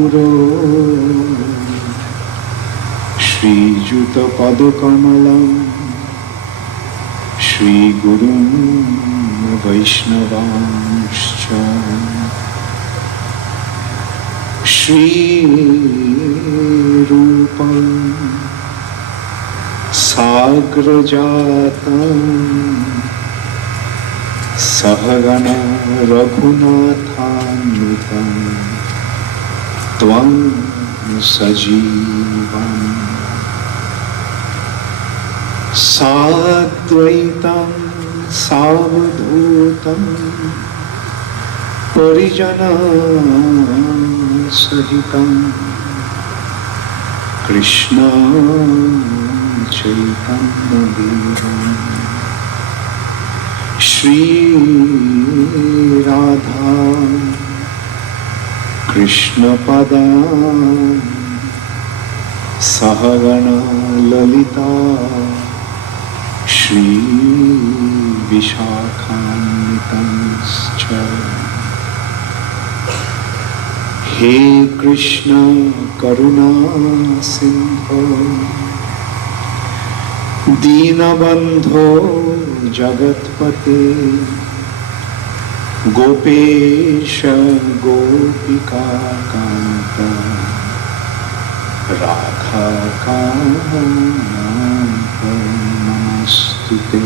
Guro Shri Juta Padukamalam Shri Gurum Vaishnavanscha Shri Rupam Sagrajatam Sahagana Raghunathanutam Tvam Sajivam Sadvaitam Savadhutam Parijana Sahitam Krishna Chaitanya Devam Shri Radha Krishna Padam Sahagana Lalita Shri Vishakhanitanscha He Krishna Karuna Sindho Dinabandho Jagatpate Gopesha Gopika Kanta Radha Kanta Namastute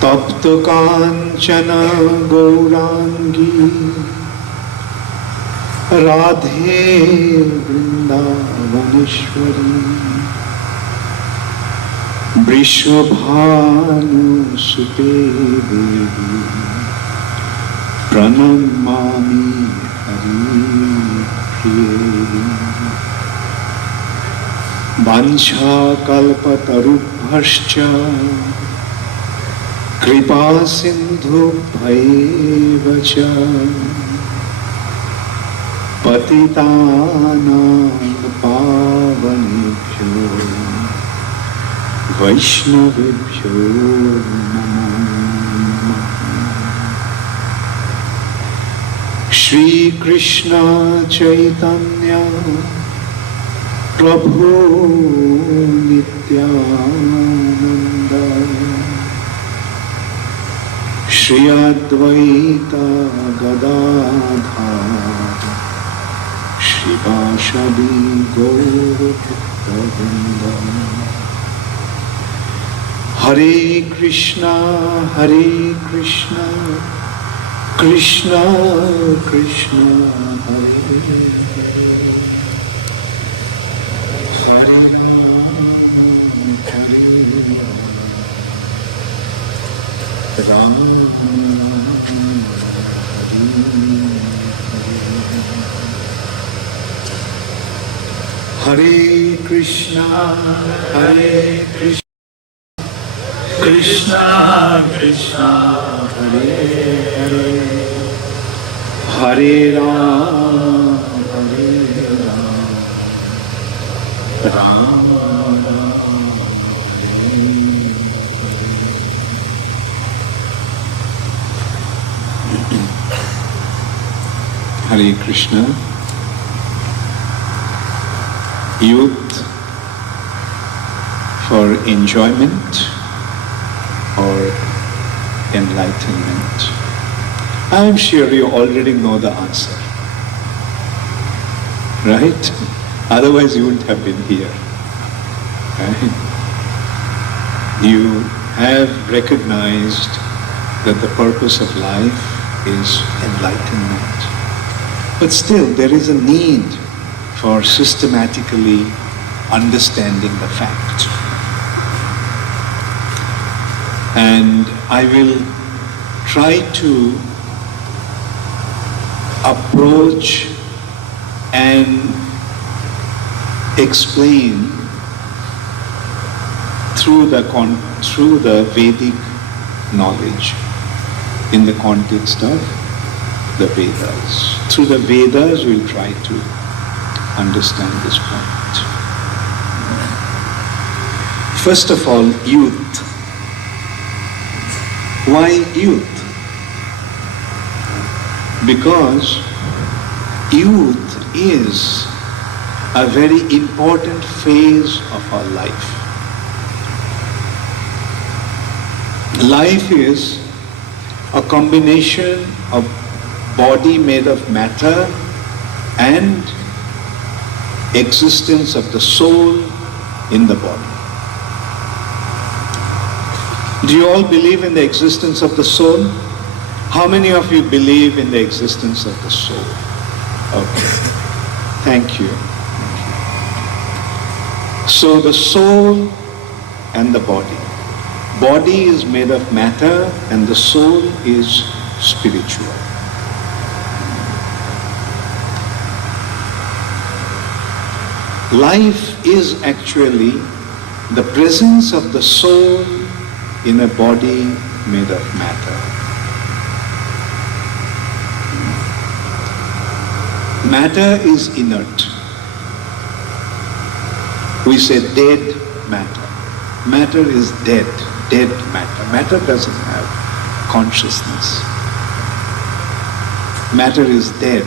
Tapta Kanchana Gaurangi Radhe Vrindavaneshwari Vrishabhanu Sute Devi Pranamami Hari Priye Vancha Kalpatarubhascha Kripa Sindhu Bhaivacha Patitanam Pavanebhyo Vaishnavibhyo Namah Shri Krishna Chaitanya Prabhu Nityananda Shri Advaita Gadadhar Shri Vashali Gaurabhakta Hare Krishna, Krishna Krishna, Hare Hare Rama, Hare Krishna, Krishna Krishna, Hare Hare, Hare Rama, Rama Rama, Hare Krishna. Youth for enjoyment or enlightenment? I am sure you already know the answer, right? Otherwise you wouldn't have been here, right? You have recognized that the purpose of life is enlightenment. But still there is a need for systematically understanding the fact. And I will try to approach and explain through the Vedic knowledge in the context of the Vedas. Through the Vedas we'll try to understand this point. First of all, youth. Why youth? Because youth is a very important phase of our life. Life is a combination of body made of matter and existence of the soul in the body. Do you all believe in the existence of the soul? How many of you believe in the existence of the soul? Okay. Thank you. So the soul and the body. Body is made of matter and the soul is spiritual. Life is actually the presence of the soul in a body made of matter. Matter is inert. We say dead matter. Matter is dead matter. Matter doesn't have consciousness. Matter is dead.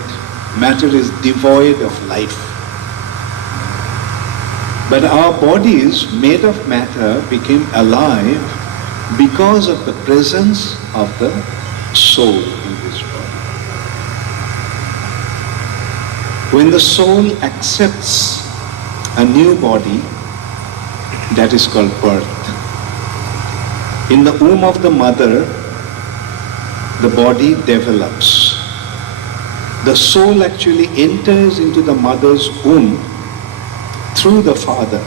Matter is devoid of life. But our bodies made of matter became alive because of the presence of the soul in this body. When the soul accepts a new body, that is called birth. In the womb of the mother, the body develops. The soul actually enters into the mother's womb through the father.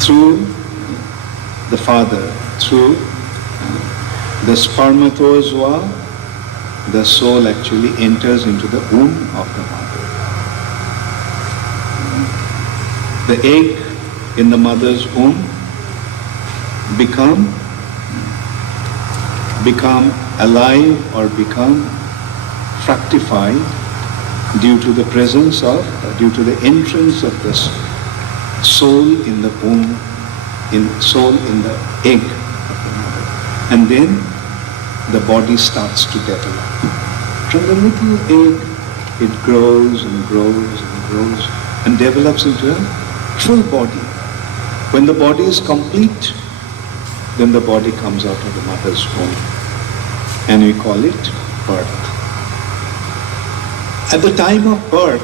Through the spermatozoa, the soul actually enters into the womb of the mother. The egg in the mother's womb become alive or become fructified due to the entrance of the soul in the womb, soul in the egg of the mother. And then the body starts to develop. From the little egg, it grows and grows and grows and develops into a full body. When the body is complete, then the body comes out of the mother's womb. And we call it birth. At the time of birth,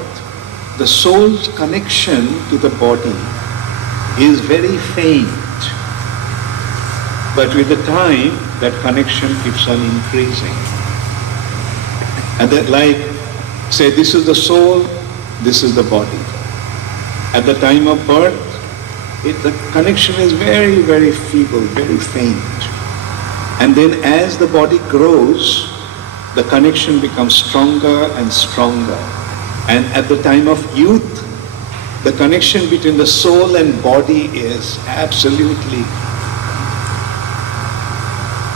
the soul's connection to the body is very faint. But with the time, that connection keeps on increasing. And that, like, say, this is the soul, this is the body. At the time of birth, the connection is very, very feeble, very faint. And then as the body grows, the connection becomes stronger and stronger. And at the time of youth, the connection between the soul and body is absolutely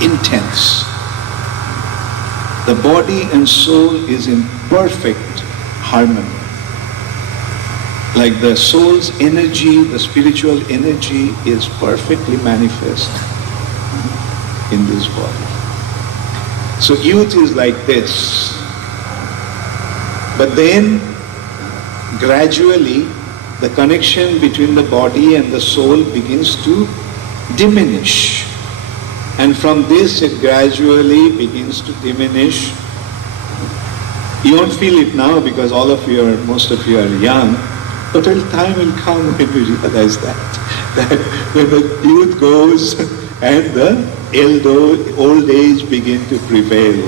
intense. The body and soul is in perfect harmony. Like the soul's energy, the spiritual energy is perfectly manifest in this body. So youth is like this. But then gradually the connection between the body and the soul begins to diminish. And from this it gradually begins to diminish. You won't feel it now because most of you are young, but a time will come when we realize that when the youth goes and the old age begin to prevail.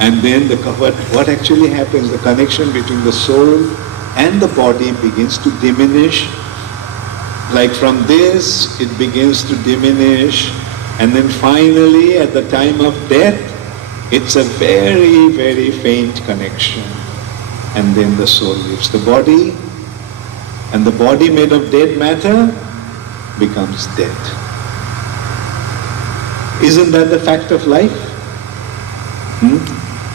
And then what actually happens, the connection between the soul and the body begins to diminish. Like from this, it begins to diminish. And then finally, at the time of death, it's a very, very faint connection. And then the soul leaves the body, and the body made of dead matter becomes dead. Isn't that the fact of life?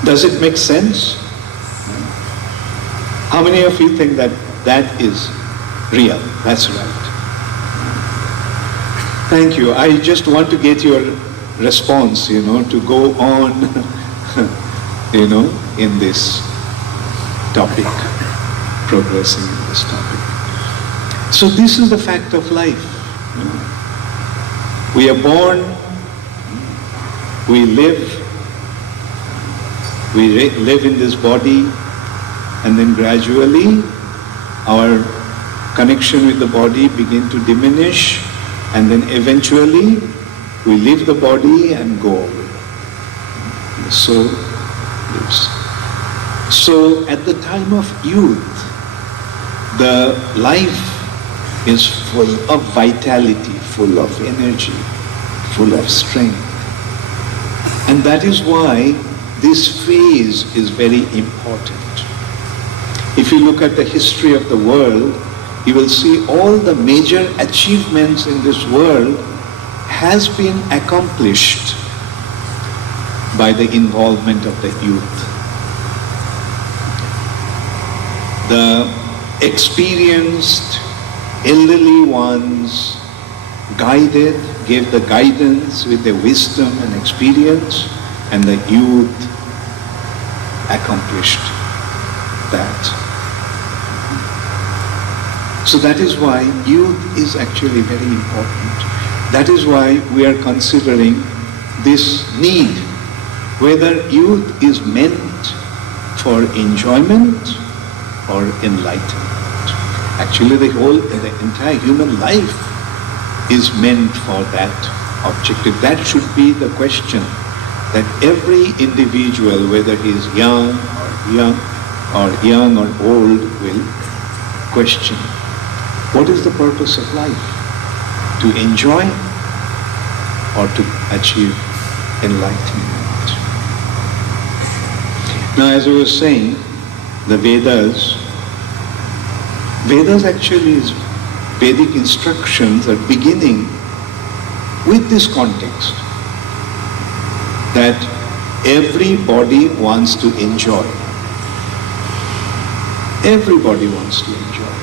Does it make sense? How many of you think that that is real? That's right. Thank you. I just want to get your response, to go on in this topic, progressing in this topic. So this is the fact of life. We are born, we live in this body, and then gradually our connection with the body begin to diminish, and then eventually we leave the body and go away. The soul lives. So at the time of youth, the life is full of vitality, full of energy, full of strength. And that is why this phase is very important. If you look at the history of the world, you will see all the major achievements in this world has been accomplished by the involvement of the youth. The experienced elderly ones gave the guidance with their wisdom and experience, and the youth accomplished that. So that is why youth is actually very important. That is why we are considering this need, whether youth is meant for enjoyment or enlightenment. Actually, the entire human life is meant for that objective. That should be the question that every individual, whether he is young or old, will question. What is the purpose of life? To enjoy or to achieve enlightenment? Now, as I was saying, the Vedas actually is Vedic instructions are beginning with this context that everybody wants to enjoy. Everybody wants to enjoy.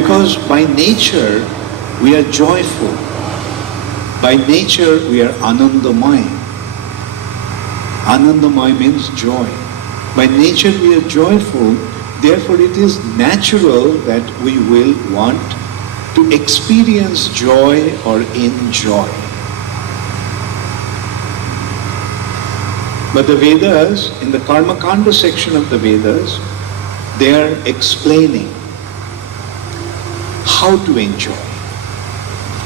Because by nature we are joyful. By nature we are anandamaya. Anandamaya means joy. By nature we are joyful, therefore it is natural that we will want to experience joy or enjoy. But the Vedas, in the Karma Kanda section of the Vedas, they are explaining how to enjoy.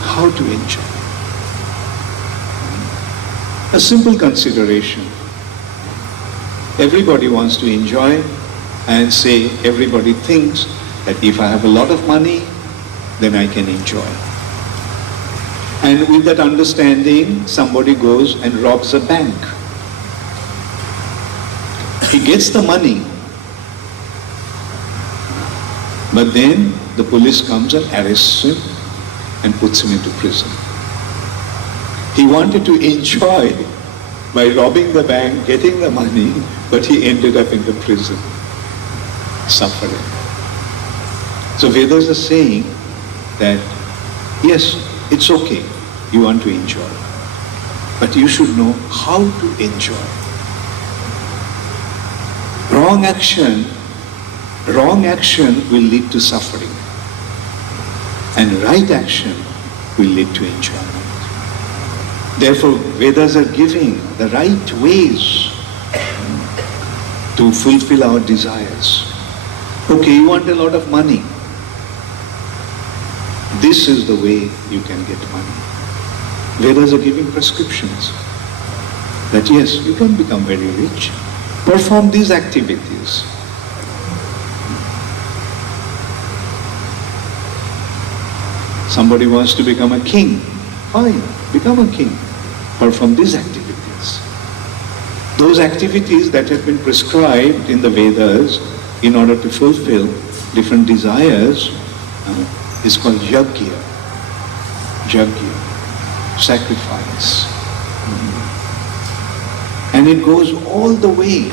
How to enjoy. A simple consideration. Everybody wants to enjoy, and say everybody thinks that if I have a lot of money, then I can enjoy. And with that understanding, somebody goes and robs a bank. He gets the money, but then the police comes and arrests him and puts him into prison. He wanted to enjoy by robbing the bank, getting the money, but he ended up in the prison, suffering. So Vedas are saying that, yes, it's okay, you want to enjoy, but you should know how to enjoy. Wrong action will lead to suffering, and right action will lead to enjoyment. Therefore, Vedas are giving the right ways to fulfill our desires. Okay, you want a lot of money. This is the way you can get money. Vedas are giving prescriptions that yes, you can become very rich. Perform these activities. Somebody wants to become a king. Fine, become a king. Perform these activities. Those activities that have been prescribed in the Vedas in order to fulfill different desires is called yajna. Yajna, sacrifice. And it goes all the way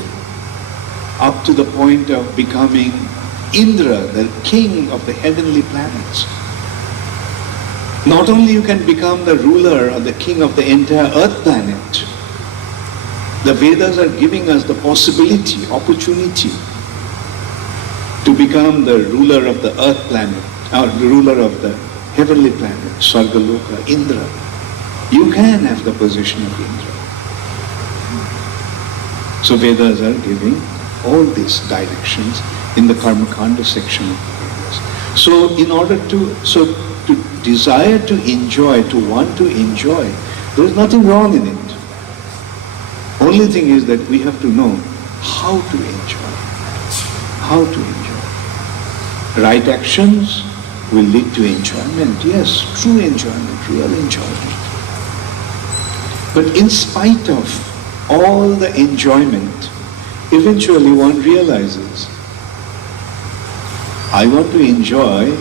up to the point of becoming Indra, the king of the heavenly planets. Not only you can become the ruler or the king of the entire earth planet, The Vedas are giving us the possibility, opportunity to become the ruler of the earth planet, or the ruler of the heavenly planet, Swargaloka, Indra. You can have the position of Indra. So Vedas are giving all these directions in the Karmakanda section of the Vedas. So in order to desire to enjoy, to want to enjoy, there is nothing wrong in it. Only thing is that we have to know how to enjoy. How to enjoy. Right actions will lead to enjoyment. Yes, true enjoyment, real enjoyment. But in spite of all the enjoyment, eventually one realizes, I want to enjoy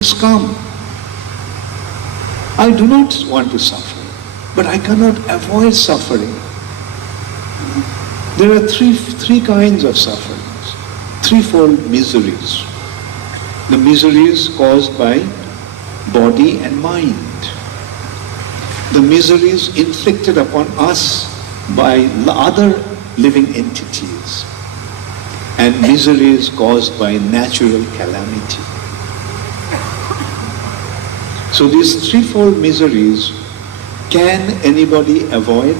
this calm. I do not want to suffer, but I cannot avoid suffering. There are three kinds of sufferings, threefold miseries. The miseries caused by body and mind. The miseries inflicted upon us by other living entities, and miseries caused by natural calamity. So these threefold miseries, can anybody avoid?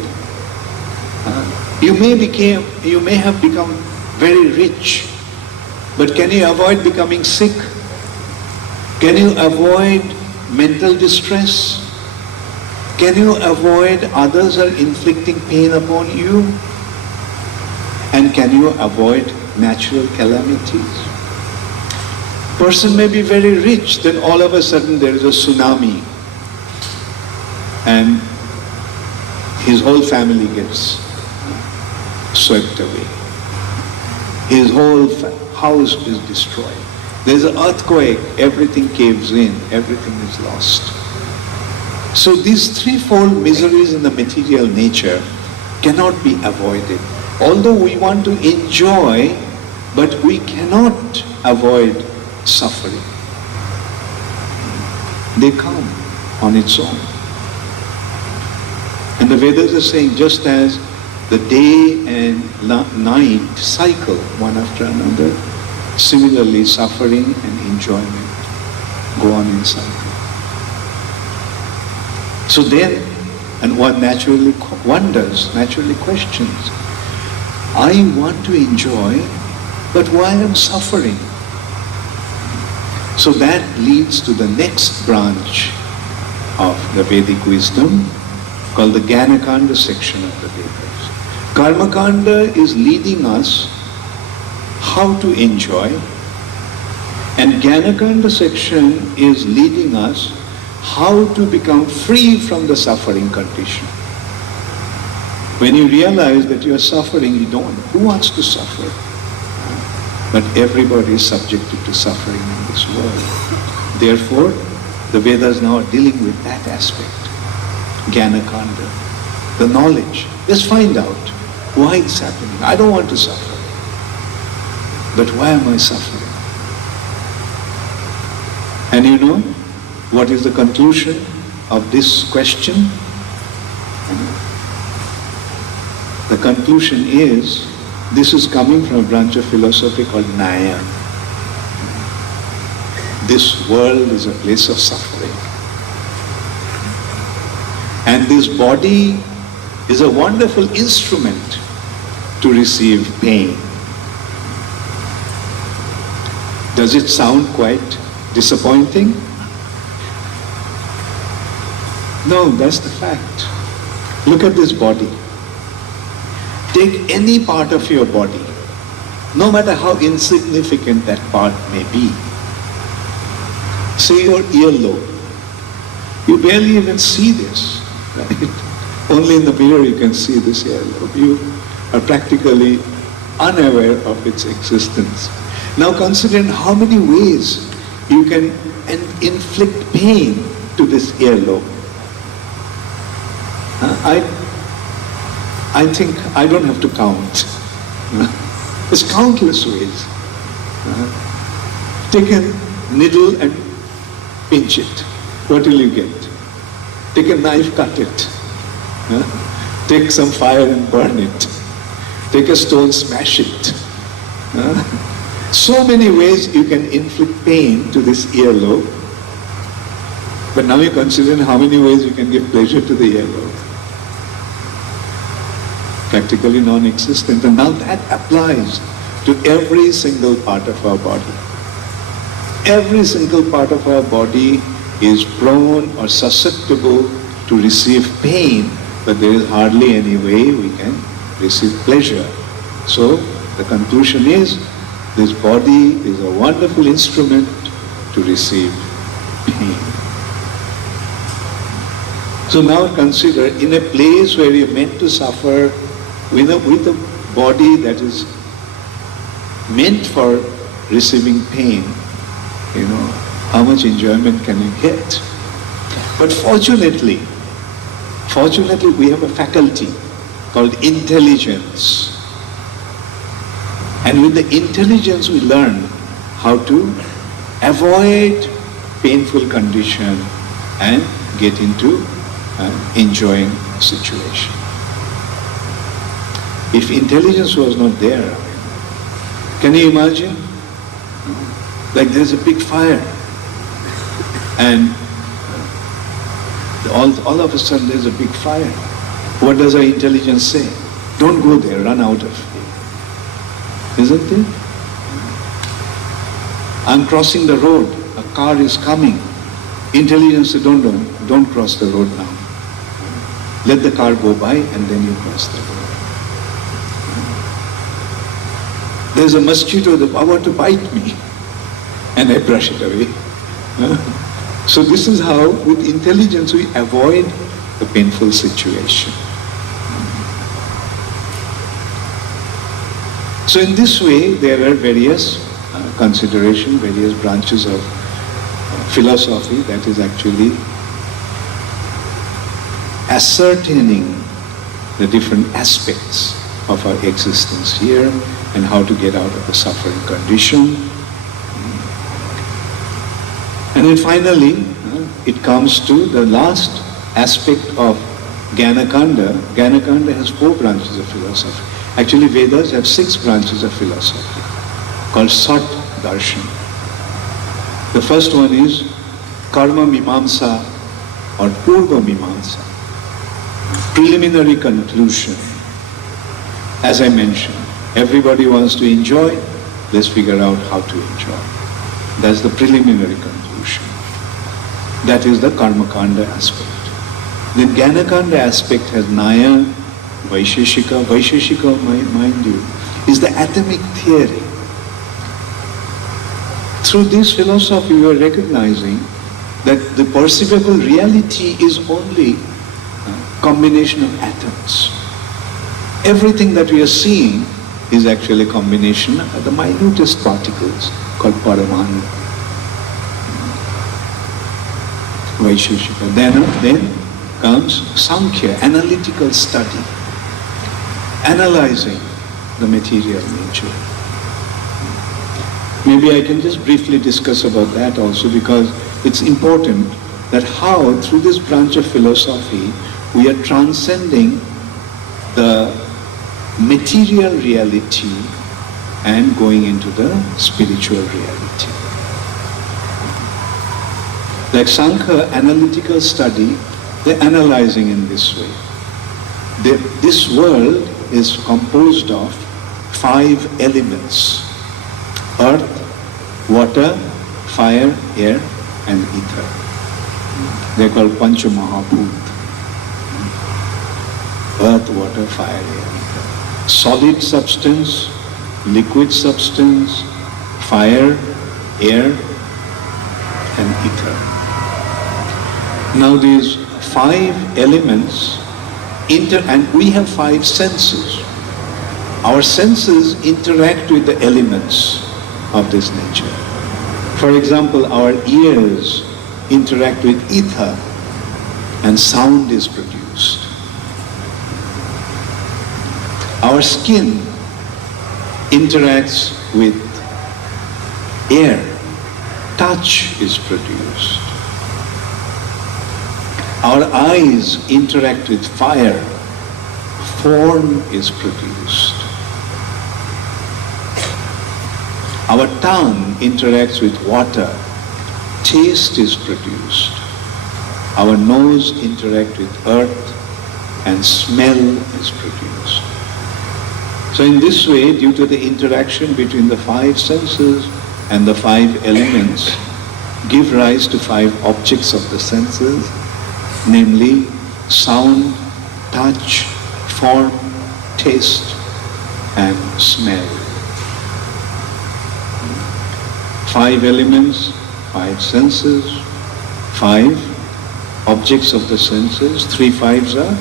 You may have become very rich, but can you avoid becoming sick? Can you avoid mental distress? Can you avoid others are inflicting pain upon you? And can you avoid natural calamities? Person may be very rich, then all of a sudden there is a tsunami and his whole family gets swept away. His whole house is destroyed. There's an earthquake, everything caves in, everything is lost. So these threefold miseries in the material nature cannot be avoided. Although we want to enjoy, but we cannot avoid suffering. They come on its own. And the Vedas are saying, just as the day and night cycle one after another, similarly suffering and enjoyment go on in cycle. So then, and one naturally wonders, naturally questions, I want to enjoy, but why am I suffering? So that leads to the next branch of the Vedic wisdom called the Jnanakanda section of the Vedas. Karmakanda is leading us how to enjoy, and Jnanakanda section is leading us how to become free from the suffering condition. When you realize that you are suffering, you don't. Who wants to suffer? But everybody is subjected to suffering in this world. Therefore, the Vedas now are dealing with that aspect. Jnanakanda, the knowledge. Let's find out why it's happening. I don't want to suffer. But why am I suffering? And you know what is the conclusion of this question? The conclusion is, this is coming from a branch of philosophy called Nyaya. This world is a place of suffering. And this body is a wonderful instrument to receive pain. Does it sound quite disappointing? No, that's the fact. Look at this body. Take any part of your body, no matter how insignificant that part may be. Say your earlobe. You barely even see this, right? Only in the mirror you can see this earlobe. You are practically unaware of its existence. Now consider how many ways you can inflict pain to this earlobe. I think I don't have to count. There's countless ways. Take a needle and pinch it. What will you get? Take a knife, cut it. Take some fire and burn it. Take a stone, smash it. So many ways you can inflict pain to this earlobe. But now you consider how many ways you can give pleasure to the earlobe. Practically non-existent. And now that applies to every single part of our body. Every single part of our body is prone or susceptible to receive pain, but there is hardly any way we can receive pleasure. So the conclusion is, this body is a wonderful instrument to receive pain. So now consider, in a place where you're meant to suffer, with a body that is meant for receiving pain, how much enjoyment can you get? But fortunately, we have a faculty called intelligence. And with the intelligence we learn how to avoid painful condition and get into enjoying a situation. If intelligence was not there, can you imagine? Like there's a big fire and all of a sudden there's a big fire. What does our intelligence say? Don't go there, run out of it. Isn't it? I'm crossing the road, a car is coming. Intelligence says, don't cross the road now. Let the car go by and then you cross the road. There's a mosquito, the power to bite me. And I brush it away. So this is how, with intelligence, we avoid the painful situation. So in this way, there are various considerations, various branches of philosophy that is actually ascertaining the different aspects of our existence here and how to get out of the suffering condition. And then finally, it comes to the last aspect of Jnana-kanda. Jnana-kanda has 4 branches of philosophy. Actually, Vedas have 6 branches of philosophy called Sat Darshan. The first one is Karma Mimamsa or Purva Mimamsa, preliminary conclusion. As I mentioned, everybody wants to enjoy, let's figure out how to enjoy. That's the preliminary conclusion. That is the Karma-kanda aspect. The Jnana-kanda aspect has Nyaya, Vaisheshika. Vaisheshika, mind you, is the atomic theory. Through this philosophy, we are recognizing that the perceivable reality is only a combination of atoms. Everything that we are seeing is actually a combination of the minutest particles called Paramanu. Vaisheshika. Then comes Sankhya, analytical study, analyzing the material nature. Maybe I can just briefly discuss about that also, because it's important that how through this branch of philosophy we are transcending the material reality and going into the spiritual reality. Like Sankhya, analytical study, they're analyzing in this way. This world is composed of 5 elements: earth, water, fire, air, and ether. They're called Pancha Mahabhut. Earth, water, fire, air, ether. Solid substance, liquid substance, fire, air, and ether. Now these 5 elements and we have 5 senses. Our senses interact with the elements of this nature. For example, our ears interact with ether and sound is produced. Our skin interacts with air, touch is produced. Our eyes interact with fire, form is produced. Our tongue interacts with water, taste is produced. Our nose interacts with earth, and smell is produced. So in this way, due to the interaction between the five senses and the five elements, give rise to five objects of the senses, namely sound, touch, form, taste, and smell. Five elements, five senses, five objects of the senses, 3 5s are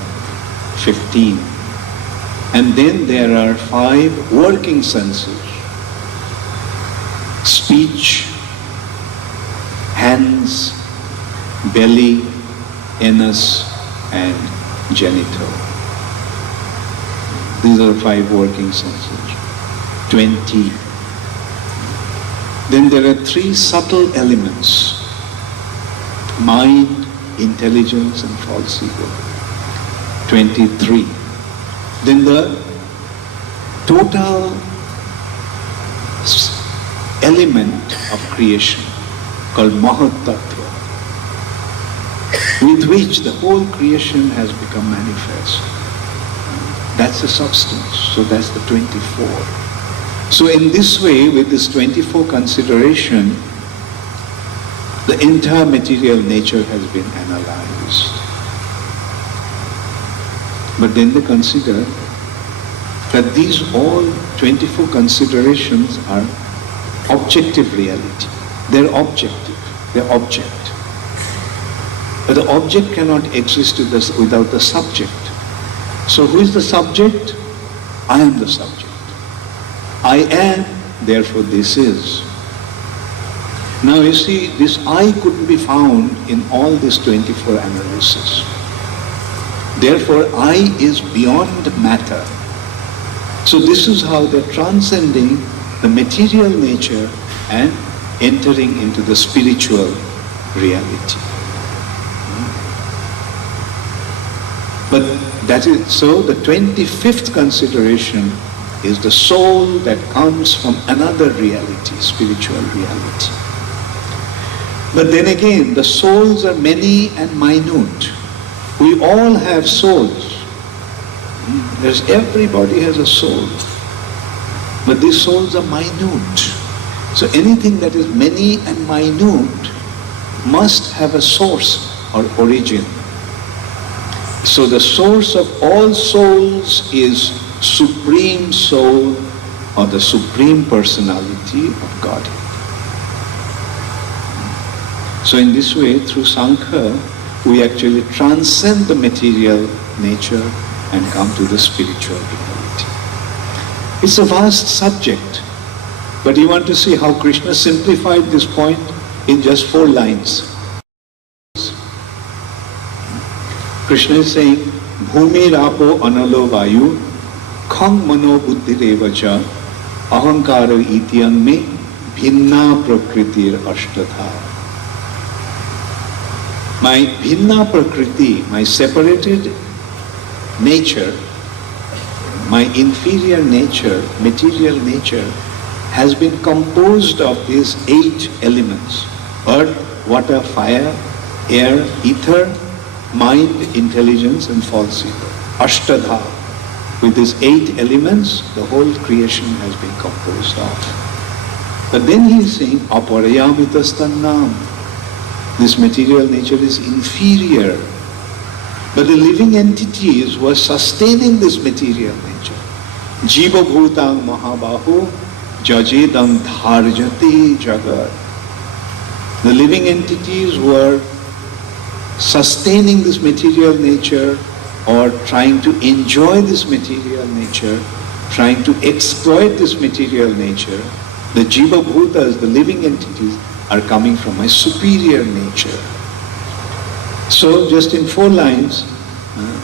15. And then there are 5 working senses: speech, hands, belly, anus, and genital. These are 5 working senses. 20. Then there are 3 subtle elements: mind, intelligence, and false ego. 23. Then the total element of creation called Mahat Tattva, with which the whole creation has become manifest. That's the substance. So that's the 24. So in this way, with this 24 consideration, the entire material nature has been analyzed. But then they consider that these all 24 considerations are objective reality. They're objective. They're object. But the object cannot exist without the subject. So who is the subject? I am the subject. I am, therefore this is. Now you see, this I couldn't be found in all this 24 analysis. Therefore, I is beyond matter. So this is how they're transcending the material nature and entering into the spiritual reality. But that is so. The 25th consideration is the soul that comes from another reality, spiritual reality. But then again, the souls are many and minute. We all have souls. Everybody has a soul. But these souls are minute. So anything that is many and minute must have a source or origin. So the source of all souls is Supreme Soul or the Supreme Personality of Godhead. So in this way, through Sankhya, we actually transcend the material nature and come to the spiritual reality. It's a vast subject, but you want to see how Krishna simplified this point in just 4 lines. Krishna is saying, Bhumi Rapo Analo Vayu Khang Mano Buddhireva Cha Ahankara Ityang Me Bhinna Prakritir Ashtadha. My Bhinna Prakriti, my separated nature, my inferior nature, material nature, has been composed of these 8 elements: earth, water, fire, air, ether, mind, intelligence, and false ego. Ashtadha. With these 8 elements, the whole creation has been composed of. But then he is saying, Aparayamitasthannam. This material nature is inferior. But the living entities were sustaining this material nature. Jiva bhutang mahabahu jajedam dharjati jagat. The living entities were sustaining this material nature or trying to enjoy this material nature, trying to exploit this material nature. The jiva bhutas, the living entities, are coming from my superior nature. So just in 4 lines,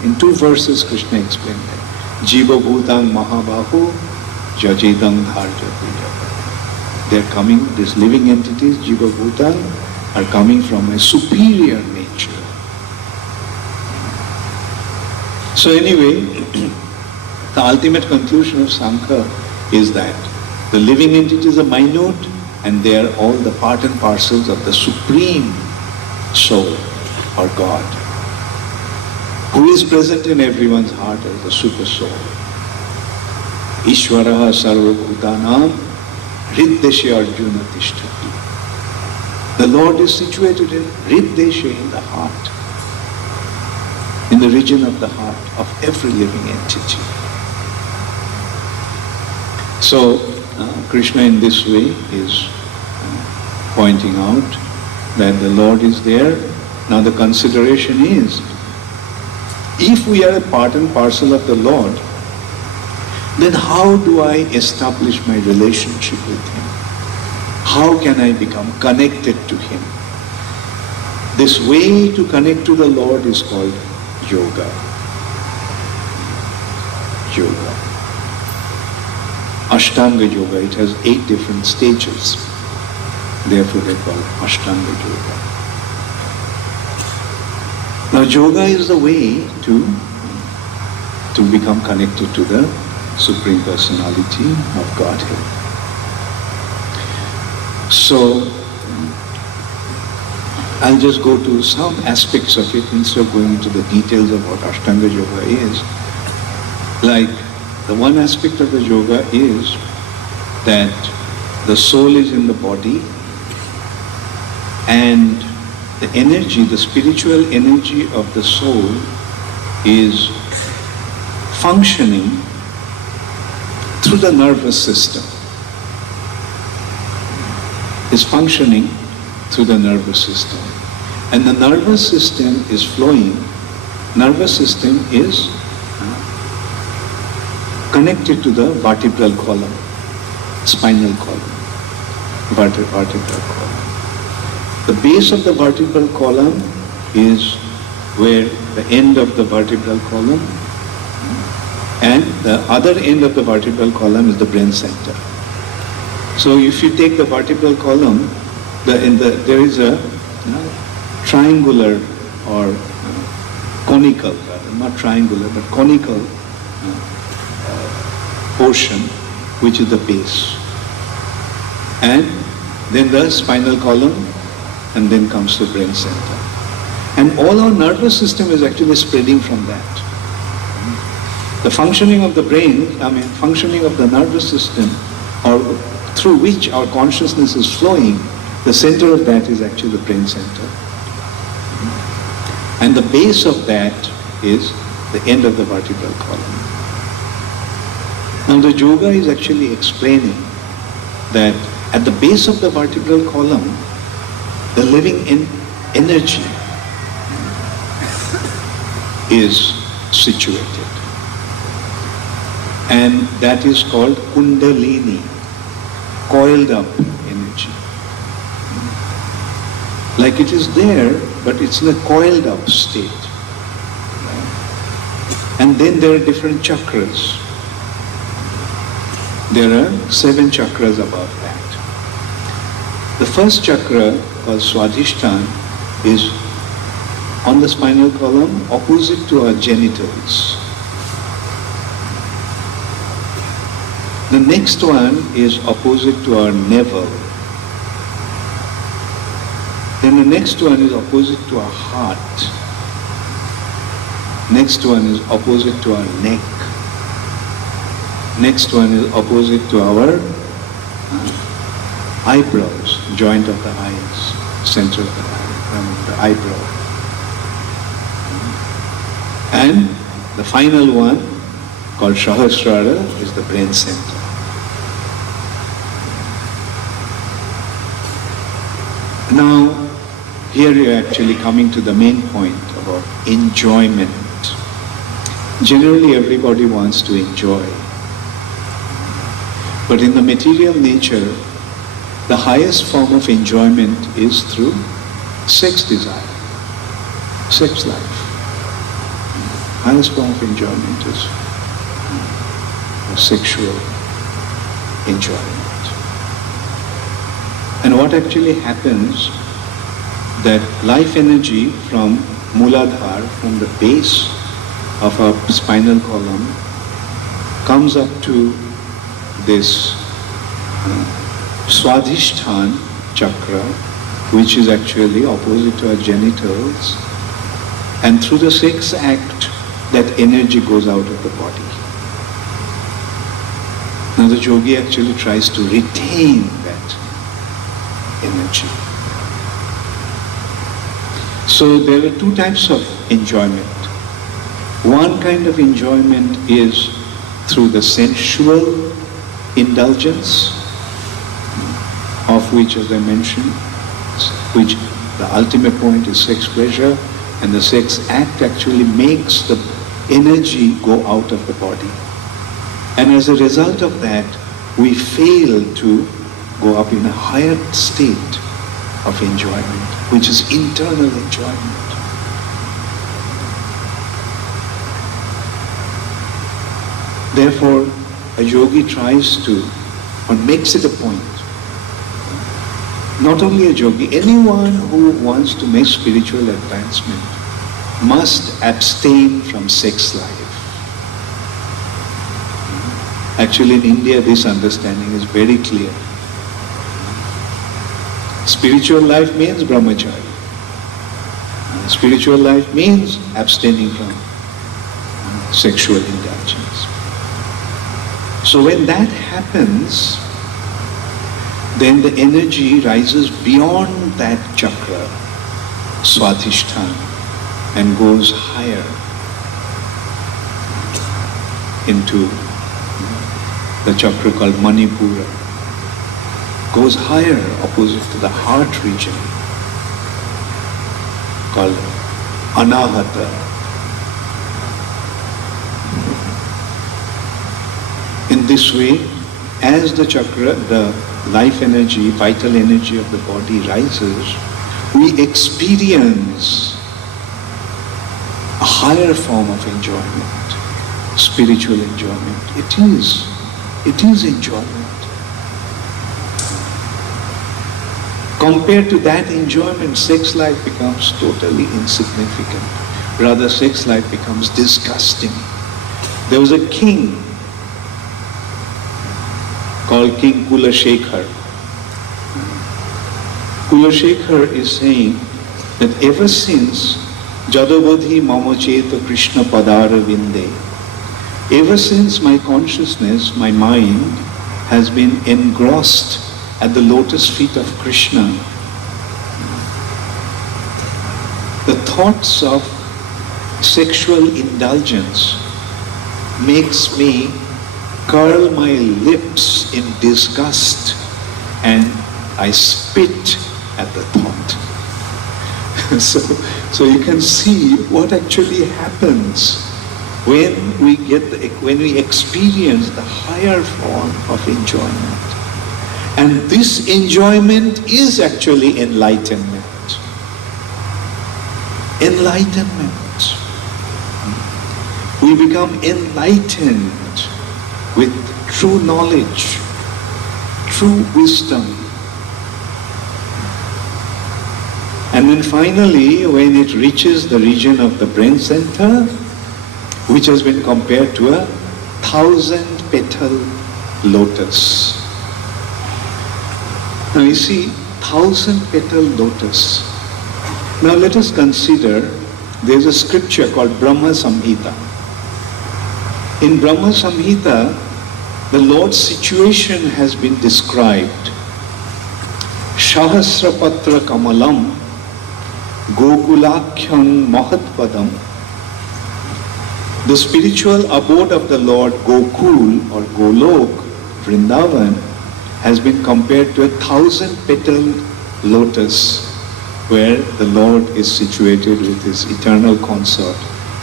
in 2 verses, Krishna explained that. Jiva bhutang mahabahu jajedam dharjati jagat. They're coming, these living entities, jiva bhutang, are coming from a superior nature. So anyway, The ultimate conclusion of Sankhya is that the living entities are minute and they are all the part and parcels of the Supreme Soul or God, who is present in everyone's heart as the Super Soul. Ishvaraha sarvabhutanam hriddeshe arjuna tishtati. The Lord is situated in hriddeshe, in the heart, in the region of the heart of every living entity. So, Krishna in this way is pointing out that the Lord is there. Now the consideration is, if we are a part and parcel of the Lord, then how do I establish my relationship with Him? How can I become connected to Him? This way to connect to the Lord is called yoga. Yoga. Ashtanga Yoga, it has 8 different stages. Therefore they call it Ashtanga Yoga. Now yoga is the way to become connected to the Supreme Personality of Godhead. So I'll just go to some aspects of it instead of going into the details of what Ashtanga Yoga is. Like, the one aspect of the yoga is that the soul is in the body and the energy, the spiritual energy of the soul is functioning through the nervous system. Is functioning through the nervous system. And the nervous system is flowing. Nervous system is connected to the vertebral column, spinal column, vertebral column. The base of the vertebral column is where the end of the vertebral column, and the other end of the vertebral column is the brain center. So if you take the vertebral column, there is a triangular or conical, not triangular, but conical portion, which is the base. And then the spinal column, and then comes the brain center. And all our nervous system is actually spreading from that. The functioning of the brain, functioning of the nervous system, or through which our consciousness is flowing, the center of that is actually the brain center. And the base of that is the end of the vertebral column. Now the yoga is actually explaining that at the base of the vertebral column, the living energy is situated. And that is called Kundalini, coiled up energy. Like it is there, but it's in a coiled up state. And then there are different chakras. There are 7 chakras above that. The first chakra, called Swadhisthana, is on the spinal column opposite to our genitals. The next one is opposite to our navel. Then the next one is opposite to our heart. Next one is opposite to our neck. Next one is opposite to our eyebrows, joint of the eyes, center of the eyebrow. And the final one, called Sahasrara, is the brain center. Now, here you're actually coming to the main point about enjoyment. Generally, everybody wants to enjoy. But in the material nature, the highest form of enjoyment is through sex desire, sex life. Highest form of enjoyment is sexual enjoyment. And what actually happens, that life energy from Mooladhara, from the base of our spinal column, comes up to this Swadhisthana chakra, which is actually opposite to our genitals, and through the sex act, that energy goes out of the body. Now the yogi actually tries to retain that energy. So there are two types of enjoyment. One kind of enjoyment is through the sensual indulgence, of which, as I mentioned, which the ultimate point is sex pleasure, and the sex act actually makes the energy go out of the body. And as a result of that, we fail to go up in a higher state of enjoyment, which is internal enjoyment. Therefore, a yogi tries to, or makes it a point, not only a yogi, anyone who wants to make spiritual advancement must abstain from sex life. Actually, in India, this understanding is very clear. Spiritual life means brahmacharya. Spiritual life means abstaining from sexual indulgence. So when that happens, then the energy rises beyond that chakra, Swadhisthana, and goes higher into the chakra called Manipura. Goes higher, opposite to the heart region, called Anahata. In this way, as the chakra, the life energy, vital energy of the body rises, we experience a higher form of enjoyment, spiritual enjoyment. It is enjoyment. Compared to that enjoyment, sex life becomes totally insignificant. Rather, sex life becomes disgusting. There was a king called King Kulashekar. Kulashekar is saying that ever since Jadavadhi Mamacheta Krishna Padara Vinde, ever since my consciousness, my mind has been engrossed at the lotus feet of Krishna, the thoughts of sexual indulgence makes me curl my lips in disgust and I spit at the thought. So you can see what actually happens when we experience the higher form of enjoyment. And this enjoyment is actually enlightenment. Enlightenment. We become enlightened with true knowledge, true wisdom. And then finally, when it reaches the region of the brain center, which has been compared to a 1,000-petal lotus. Now you see, 1,000-petal lotus. Now let us consider, there's a scripture called Brahma Samhita. In Brahma Samhita, the Lord's situation has been described. Sahasrapatra Kamalam Gokulakhyan Mahatpadam. The spiritual abode of the Lord, Gokul or Golok, Vrindavan, has been compared to a 1,000-petal lotus where the Lord is situated with his eternal consort,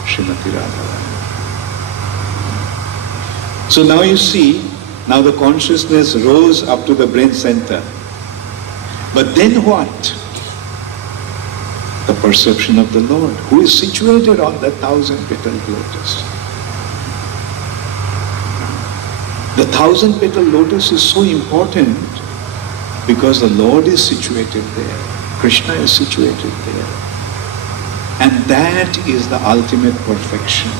Srimati Radharani. So now you see, now the consciousness rose up to the brain center. But then what? The perception of the Lord, who is situated on that 1,000-petal lotus. The 1,000-petal lotus is so important because the Lord is situated there. Krishna is situated there. And that is the ultimate perfection.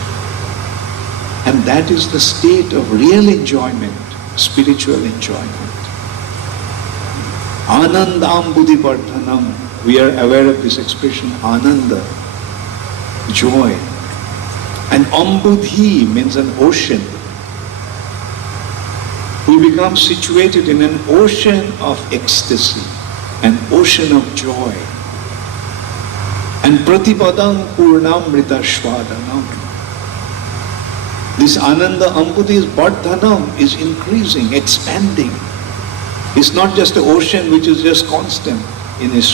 And that is the state of real enjoyment, spiritual enjoyment. Anandam buddhi vardhanam. We are aware of this expression, ananda, joy. And ambudhi means an ocean. We become situated in an ocean of ecstasy, an ocean of joy. And pratipadam purnamrita shvadanam. This ananda ambudhi's vardhanam is increasing, expanding. It's not just an ocean which is just constant in its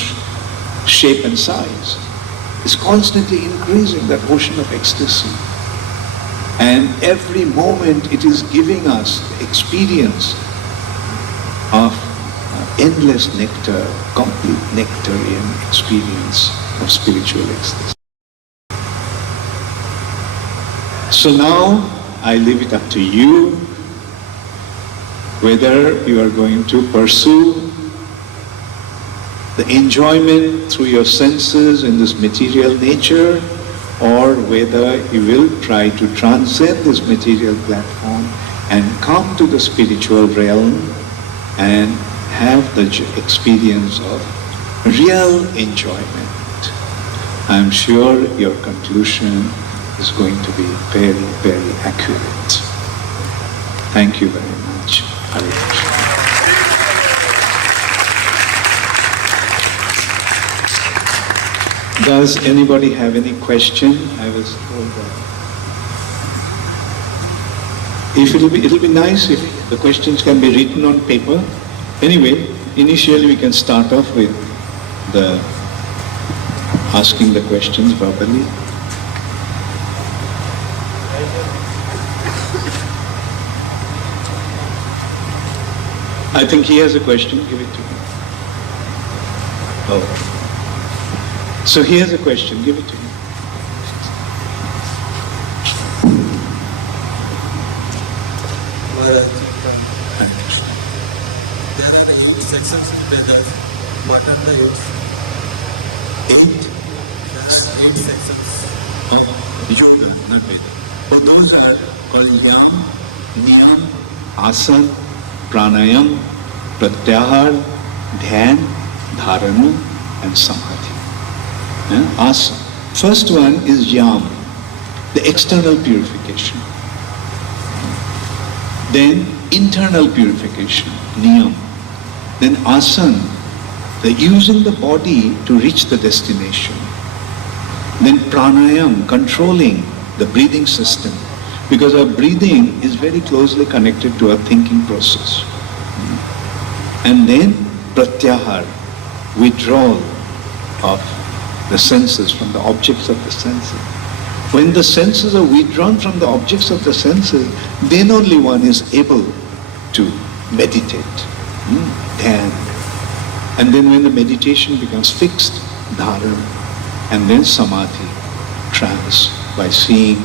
shape and size. It's constantly increasing, that ocean of ecstasy. And every moment it is giving us the experience of endless nectar, complete nectarian experience of spiritual ecstasy. So now I leave it up to you whether you are going to pursue the enjoyment through your senses in this material nature, or whether you will try to transcend this material platform and come to the spiritual realm and have the experience of real enjoyment. I am sure your conclusion is going to be very, very accurate. Thank you very much. Hare Krishna. Does anybody have any question? I was told that. If it'll be nice if the questions can be written on paper. Anyway, initially we can start off with the asking the questions verbally. I think he has a question. Give it to him. Oh. So he has a question, give it to him. There are 8 sections in Vedas. What are the 8? 8? There are 8 sections. Oh, yoga, not Veda. Oh, those are called yam, niyam, asana, pranayam, pratyahar, dhyan, dharana, and samadhi. Asana. First one is yam, the external purification. Then internal purification, niyam. Then asana, the using the body to reach the destination. Then pranayam, controlling the breathing system, because our breathing is very closely connected to our thinking process. And then pratyahar, withdrawal of the senses from the objects of the senses. When the senses are withdrawn from the objects of the senses, then only one is able to meditate, dhyan. And then when the meditation becomes fixed, dharana, and then samadhi, trance, by seeing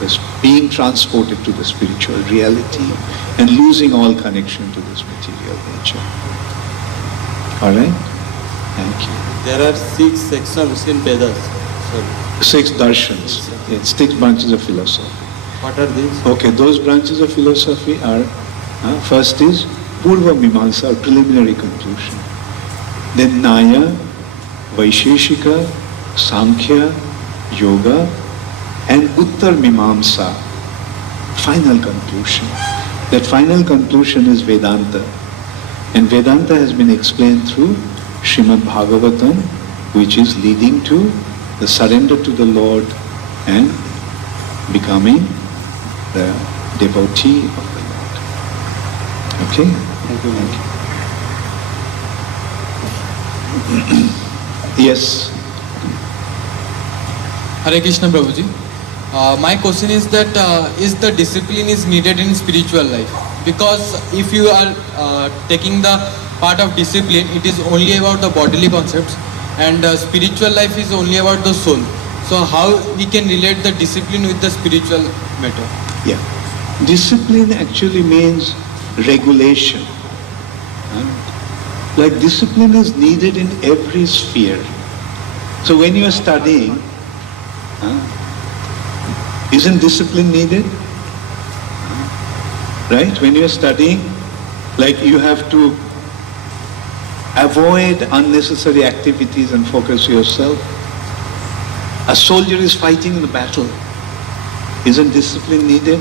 this being transported to the spiritual reality and losing all connection to this material nature. All right? Thank you. There are 6 sections in Vedas. 6 darshans. It's 6 branches of philosophy. What are these? Okay, those branches of philosophy are, first is Purva Mimamsa, or preliminary conclusion. Then Nyaya, Vaisheshika, Sankhya, Yoga, and Uttar Mimamsa, final conclusion. That final conclusion is Vedanta. And Vedanta has been explained through Srimad Bhagavatam, which is leading to the surrender to the Lord and becoming the devotee of the Lord. Okay? Thank you. Yes. Hare Krishna Prabhuji. My question is that is the discipline is needed in spiritual life? Because if you are taking the part of discipline, it is only about the bodily concepts, and spiritual life is only about the soul. So how we can relate the discipline with the spiritual matter? Yeah. Discipline actually means regulation. Like discipline is needed in every sphere. So when you are studying, isn't discipline needed? Right? When you're studying, like you have to avoid unnecessary activities and focus yourself. A soldier is fighting in the battle. Isn't discipline needed?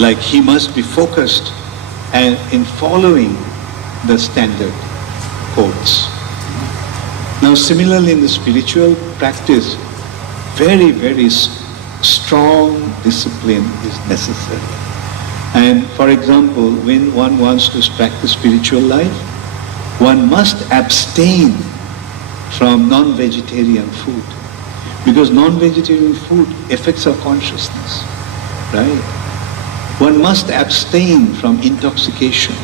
Like he must be focused and in following the standard codes. Now similarly in the spiritual practice, very, very strong discipline is necessary. And for example, when one wants to practice spiritual life, one must abstain from non-vegetarian food. Because non-vegetarian food affects our consciousness, right? One must abstain from intoxication,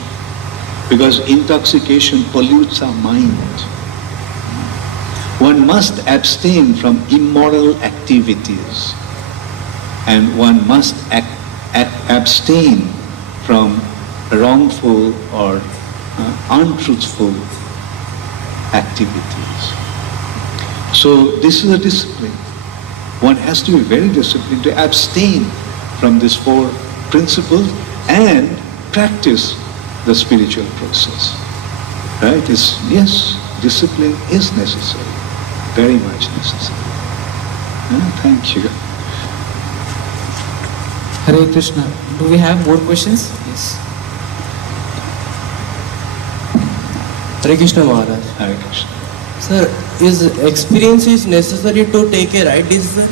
because intoxication pollutes our mind. One must abstain from immoral activities, and one must abstain from wrongful or untruthful activities. So this is a discipline. One has to be very disciplined to abstain from these four principles and practice the spiritual process. Right? Yes, discipline is necessary. Very much necessary. Thank you. Hare Krishna. Do we have more questions? Yes. Hare Krishna Maharaj. Hare Krishna. Sir, is experience is necessary to take a right decision?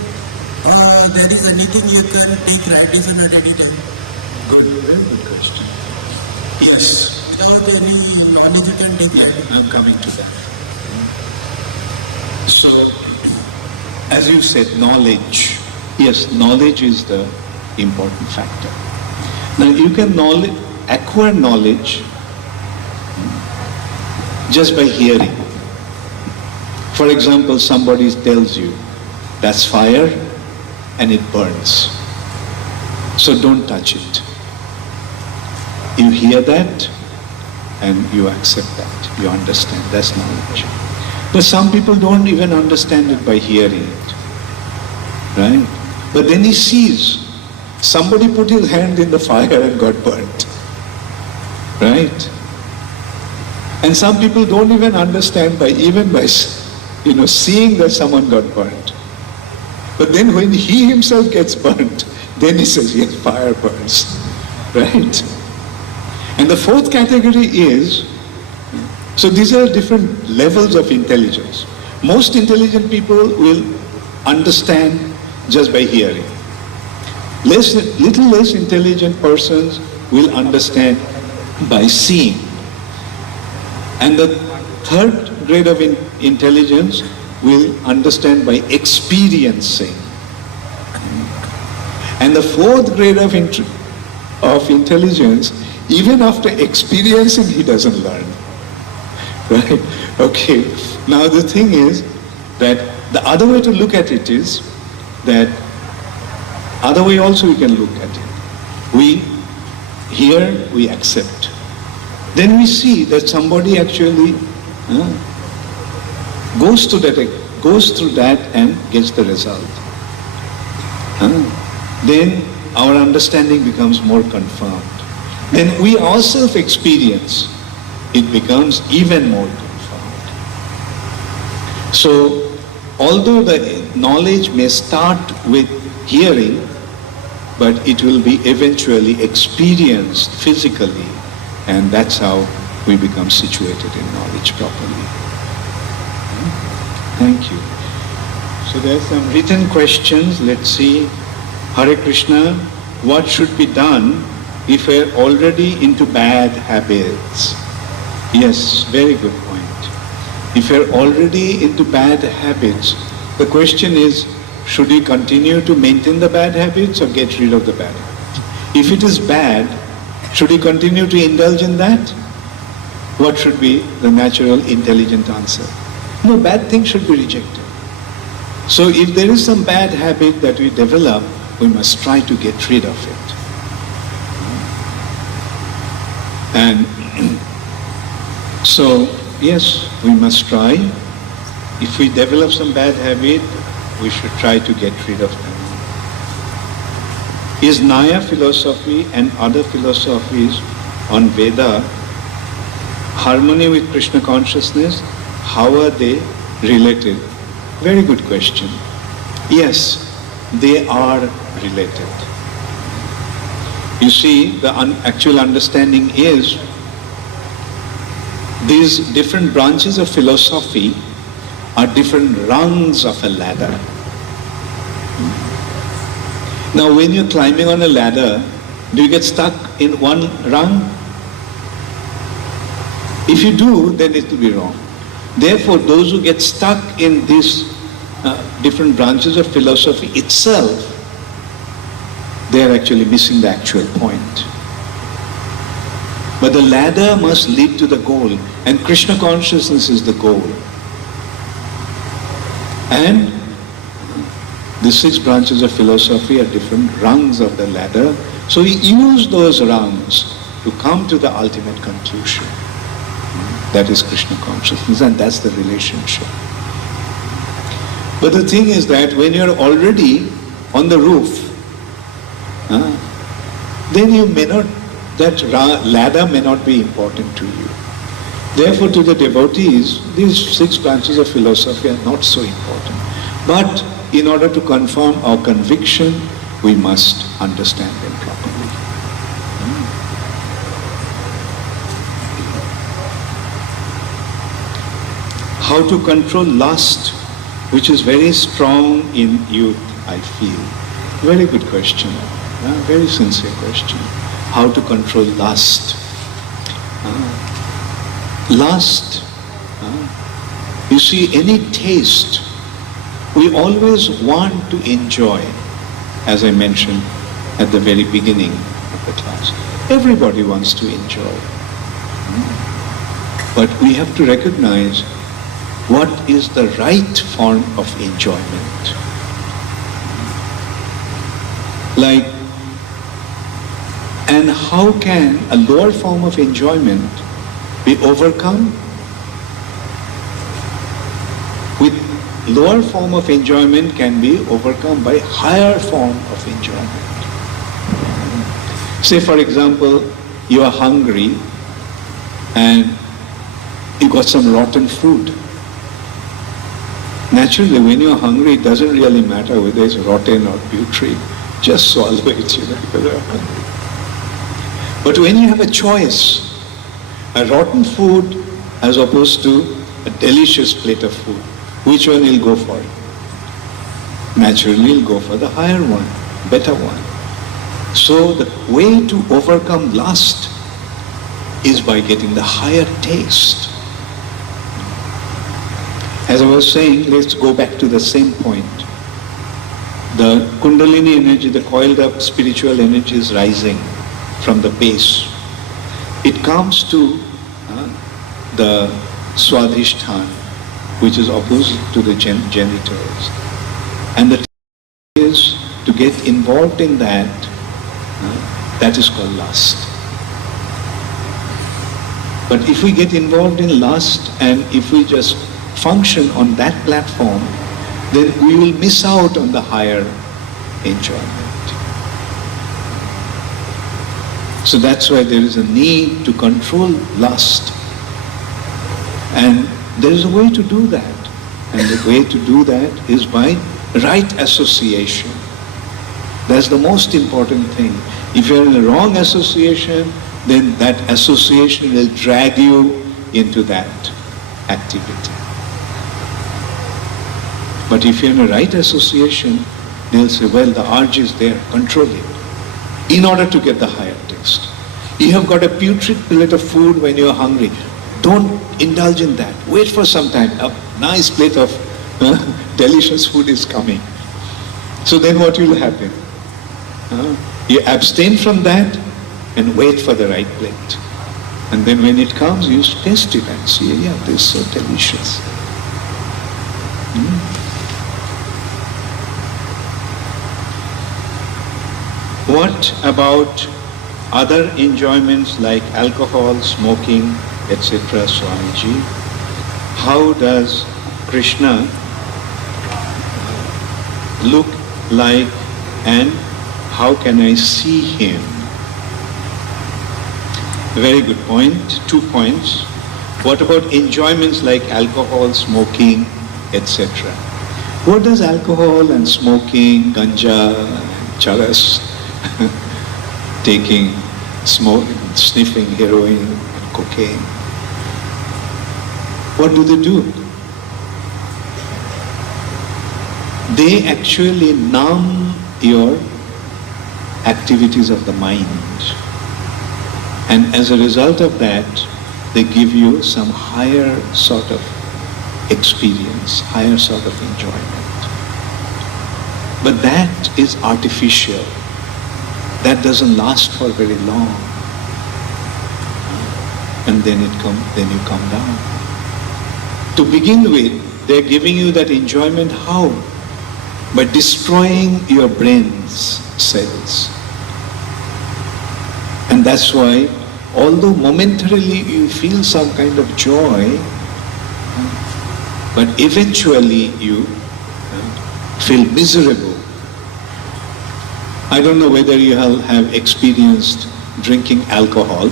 There is anything you can take right decision at any time. Good, very good question. Yes, Without any knowledge you can take right decision. I'm coming to that. So, as you said, knowledge. Yes, knowledge is the important factor. Now, you can acquire knowledge just by hearing. For example, somebody tells you, that's fire and it burns. So don't touch it. You hear that and you accept that. You understand. That's knowledge. But some people don't even understand it by hearing it. Right? But then he sees somebody put his hand in the fire and got burnt. Right? And some people don't even understand by seeing that someone got burnt. But then when he himself gets burnt, then he says, yes, fire burns. Right? And the fourth category is, so these are different levels of intelligence. Most intelligent people will understand just by hearing. Little less intelligent persons will understand by seeing. And the third grade of intelligence will understand by experiencing. And the fourth grade of intelligence, even after experiencing, he doesn't learn. Right? Okay. Now the thing is that the other way to look at it is that other way also we can look at it. We hear, we accept. Then we see that somebody actually goes through that and gets the result. Then our understanding becomes more confirmed. Then we ourselves experience, it becomes even more confirmed. So, although the knowledge may start with hearing, but it will be eventually experienced physically, and that's how we become situated in knowledge properly. Thank you. So there are some written questions. Let's see. Hare Krishna, what should be done if we're already into bad habits? Yes, very good point. If we're already into bad habits, the question is, should we continue to maintain the bad habits or get rid of the bad habits? If it is bad, should we continue to indulge in that? What should be the natural, intelligent answer? No, bad things should be rejected. So if there is some bad habit that we develop, we must try to get rid of it. And so, yes, we must try. If we develop some bad habit, we should try to get rid of them. Is Naya philosophy and other philosophies on Veda harmony with Krishna consciousness? How are they related? Very good question. Yes, they are related. You see, the actual understanding is these different branches of philosophy are different rungs of a ladder. Now, when you're climbing on a ladder, do you get stuck in one rung? If you do, then it will be wrong. Therefore, those who get stuck in these different branches of philosophy itself, they are actually missing the actual point. But the ladder must lead to the goal, and Krishna consciousness is the goal. And the 6 branches of philosophy are different rungs of the ladder. So we use those rungs to come to the ultimate conclusion. That is Krishna consciousness, and that's the relationship. But the thing is that when you're already on the roof, then you may not, that ladder may not be important to you. Therefore, to the devotees, these 6 branches of philosophy are not so important. But in order to confirm our conviction, we must understand them properly. How to control lust, which is very strong in youth, I feel. Very good question. Very sincere question. How to control lust. Lust, you see, any taste, we always want to enjoy, as I mentioned at the very beginning of the class. Everybody wants to enjoy. But we have to recognize what is the right form of enjoyment. Like, and how can a lower form of enjoyment be overcome? With lower form of enjoyment can be overcome by higher form of enjoyment. Say for example, you are hungry and you got some rotten food. Naturally, when you are hungry, it doesn't really matter whether it's rotten or putrid. Just swallow it, because you're hungry. But when you have a choice, a rotten food as opposed to a delicious plate of food, which one you'll go for? Naturally, you'll go for the higher one, better one. So the way to overcome lust is by getting the higher taste. As I was saying, let's go back to the same point. The Kundalini energy, the coiled up spiritual energy is rising from the base. It comes to the Swadhisthana, which is opposite to the genitals. And the is to get involved in that, that is called lust. But if we get involved in lust and if we just function on that platform, then we will miss out on the higher enjoyment. So that's why there is a need to control lust. And there is a way to do that. And the way to do that is by right association. That's the most important thing. If you're in the wrong association, then that association will drag you into that activity. But if you're in a right association, they'll say, well, the urge is there, control it, in order to get the higher taste. You have got a putrid plate of food when you're hungry. Don't indulge in that. Wait for some time. A nice plate of delicious food is coming. So then what will happen? You abstain from that and wait for the right plate. And then when it comes, you taste it and see, yeah, this is so delicious. What about other enjoyments like alcohol, smoking, etc., Swamiji? How does Krishna look like and how can I see him? Very good point. 2 points. What about enjoyments like alcohol, smoking, etc.? What does alcohol and smoking, ganja, charas, taking, sniffing heroin and cocaine, what do they do? They actually numb your activities of the mind. And as a result of that, they give you some higher sort of experience, higher sort of enjoyment. But that is artificial. That doesn't last for very long. And then you come down. To begin with, they're giving you that enjoyment how? By destroying your brain's cells. And that's why, although momentarily you feel some kind of joy, but eventually you feel miserable. I don't know whether you have experienced drinking alcohol.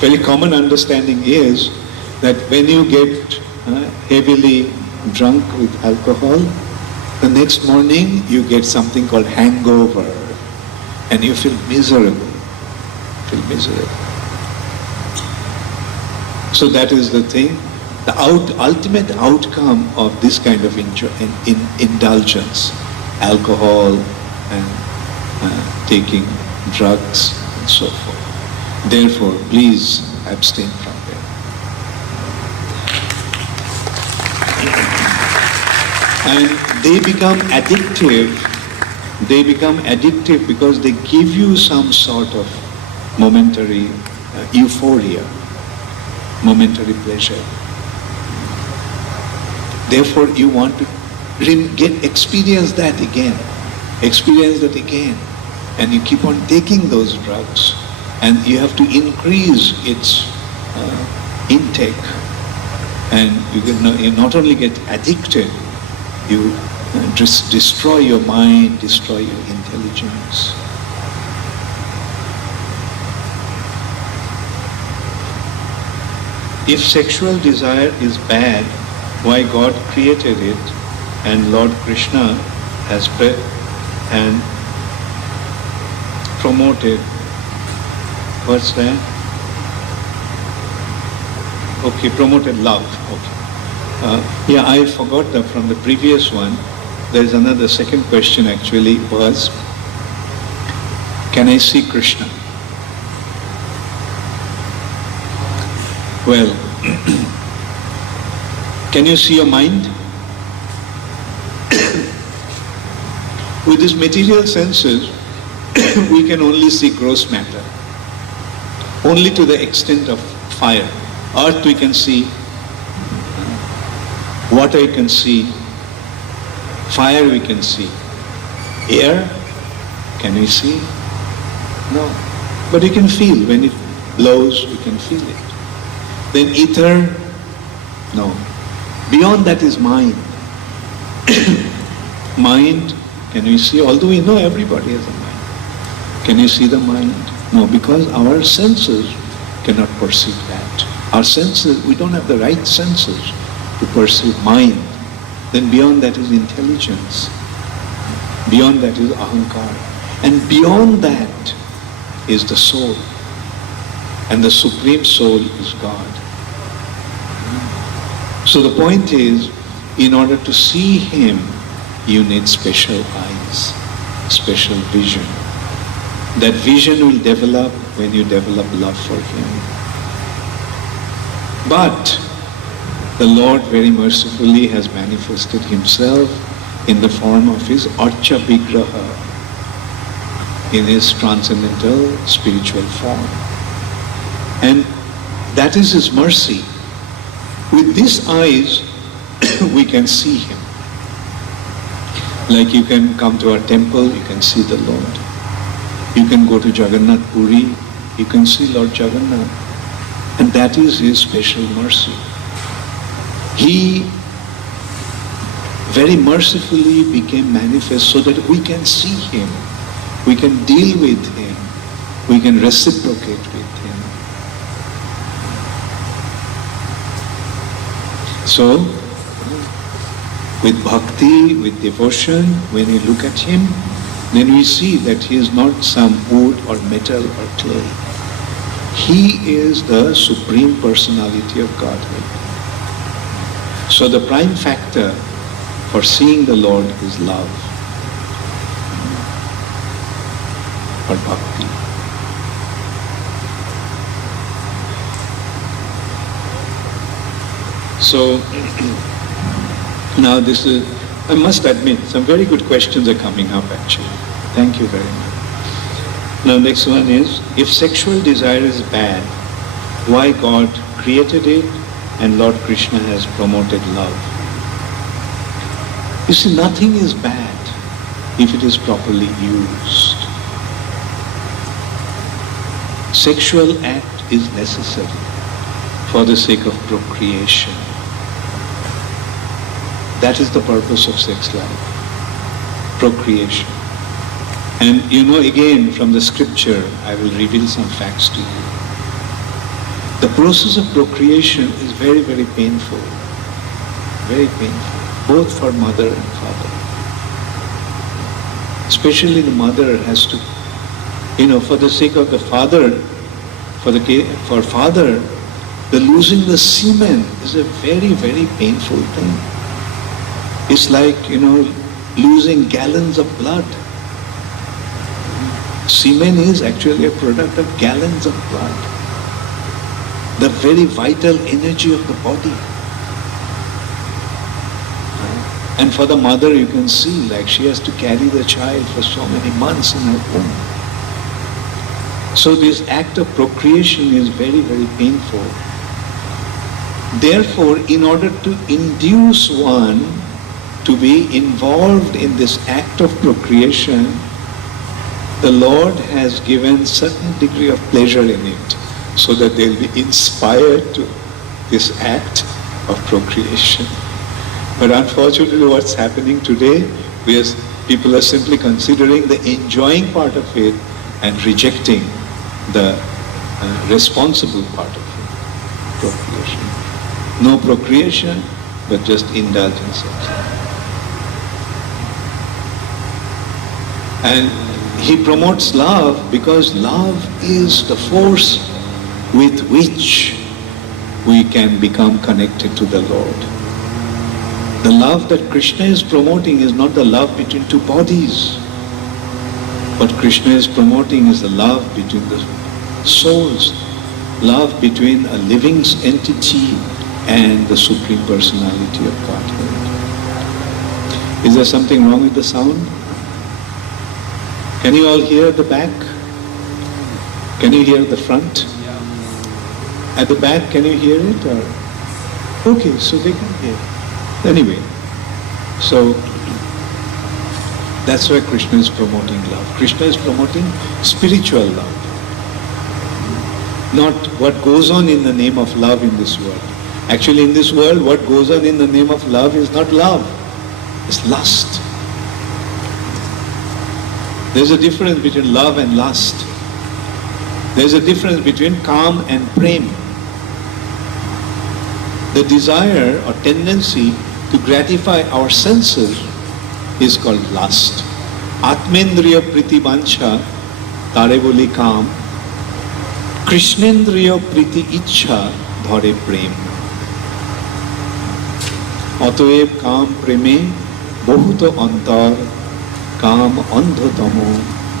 Very common understanding is that when you get heavily drunk with alcohol, the next morning you get something called hangover and you feel miserable. So that is the thing. The ultimate outcome of this kind of indulgence, alcohol and taking drugs and so forth. Therefore, please abstain from them. And they become addictive. They become addictive because they give you some sort of momentary euphoria, momentary pleasure. Therefore, you want to experience that again, and you keep on taking those drugs, and you have to increase its intake, and you not only get addicted, you destroy your mind, destroy your intelligence. If sexual desire is bad, why God created it and Lord Krishna has promoted, what's that? Okay, promoted love. Okay. I forgot that from the previous one. There is another second question actually was, can I see Krishna? Well, can you see your mind? With these material senses, we can only see gross matter. Only to the extent of fire. Earth we can see, water we can see, fire we can see. Air, can we see? No. But you can feel, when it blows, you can feel it. Then ether, no. Beyond that is mind. Mind, can we see? Although we know everybody has a mind. Can you see the mind? No, because our senses cannot perceive that. Our senses, we don't have the right senses to perceive mind. Then beyond that is intelligence. Beyond that is ahankar. And beyond that is the soul. And the supreme soul is God. So the point is, in order to see Him, you need special eyes, special vision. That vision will develop when you develop love for Him. But the Lord very mercifully has manifested Himself in the form of His Archa Vigraha, in His transcendental spiritual form. And that is His mercy. With these eyes, we can see Him. Like you can come to our temple, you can see the Lord. You can go to Jagannath Puri, you can see Lord Jagannath. And that is His special mercy. He very mercifully became manifest so that we can see him, we can deal with him, we can reciprocate with him. So, with bhakti, with devotion, when we look at him, then we see that he is not some wood or metal or clay. He is the Supreme Personality of Godhead. So the prime factor for seeing the Lord is love or bhakti. So now this is, I must admit, some very good questions are coming up actually. Thank you very much. Now next one is, if sexual desire is bad, why God created it and Lord Krishna has promoted love? You see, nothing is bad if it is properly used. Sexual act is necessary for the sake of procreation. That is the purpose of sex life, procreation. And you know, again from the scripture, I will reveal some facts to you. The process of procreation is very, very painful, both for mother and father. Especially the mother has to, for the sake of the father, for father, the losing the semen is a very, very painful thing. It's like, losing gallons of blood. Semen is actually a product of gallons of blood. The very vital energy of the body. And for the mother, you can see, like she has to carry the child for so many months in her womb. So this act of procreation is very, very painful. Therefore, in order to induce one to be involved in this act of procreation, the Lord has given certain degree of pleasure in it, so that they'll be inspired to this act of procreation. But unfortunately, what's happening today is people are simply considering the enjoying part of it and rejecting the responsible part of it, procreation. No procreation, but just indulgence. And he promotes love because love is the force with which we can become connected to the Lord. The love that Krishna is promoting is not the love between two bodies. What Krishna is promoting is the love between the souls, love between a living entity and the Supreme Personality of Godhead. Is there something wrong with the sound? Can you all hear the back? Can you hear the front? At the back, can you hear it? Or? Okay, so they can hear. Anyway, so that's why Krishna is promoting love. Krishna is promoting spiritual love. Not what goes on in the name of love in this world. Actually, in this world, what goes on in the name of love is not love, it's lust. There's a difference between love and lust. There's a difference between kam and prem. The desire or tendency to gratify our senses is called lust. Atmendriya priti vancha tare boli kam, Krishnendriya priti ichha dhare prem. অতএব কাম প্রেমে বহুত অন্তর, কাম অন্ধতম,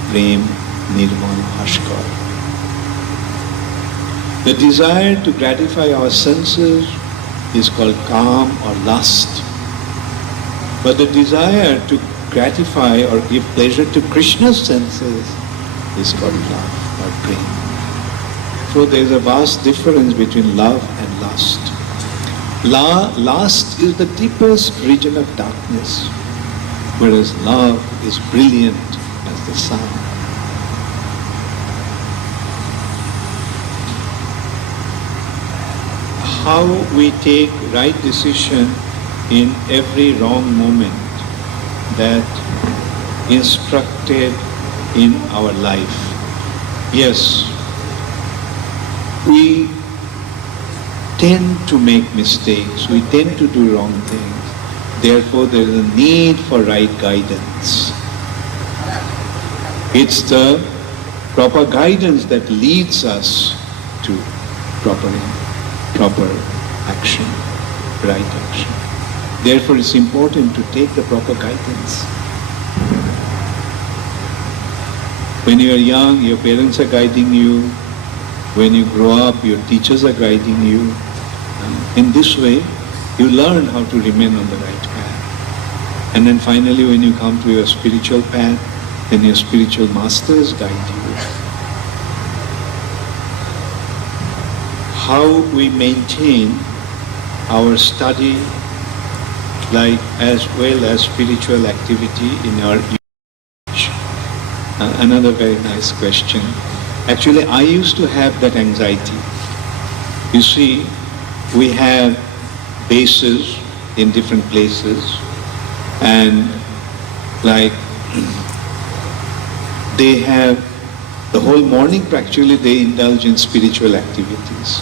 প্রেম নির্মল ভাস্কর. The desire to gratify our senses is called kam or lust. But the desire to gratify or give pleasure to Krishna's senses is called love or prem. So there is a vast difference between love and lust. Lust is the deepest region of darkness, whereas love is brilliant as the sun. How we take right decision in every wrong moment that instructed in our life. Yes, we tend to make mistakes, we tend to do wrong things. Therefore, there is a need for right guidance. It's the proper guidance that leads us to proper action, right action. Therefore, it's important to take the proper guidance. When you are young, your parents are guiding you. When you grow up, your teachers are guiding you. In this way, you learn how to remain on the right path. And then finally, when you come to your spiritual path, then your spiritual masters guide you. How we maintain our study, like as well as spiritual activity in our age? Another very nice question. Actually, I used to have that anxiety. You see, we have bases in different places, and like they have the whole morning practically they indulge in spiritual activities.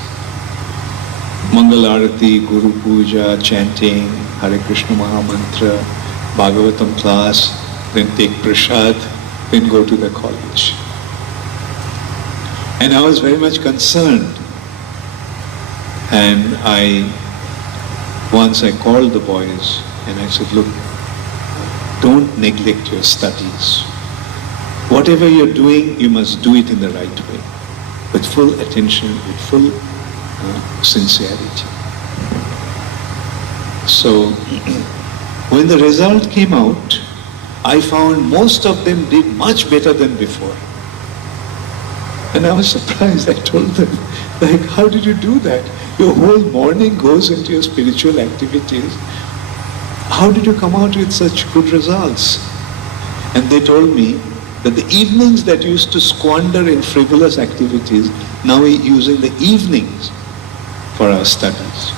Mangal Arati, Guru Puja, chanting, Hare Krishna Mahamantra, Bhagavatam class, then take prasad, then go to the college. And I was very much concerned. And once I called the boys and I said, look, don't neglect your studies. Whatever you're doing, you must do it in the right way, with full attention, with full sincerity. So, when the result came out, I found most of them did much better than before. And I was surprised. I told them, like, how did you do that? Your whole morning goes into your spiritual activities. How did you come out with such good results? And they told me that the evenings that used to squander in frivolous activities, now we're using the evenings for our studies.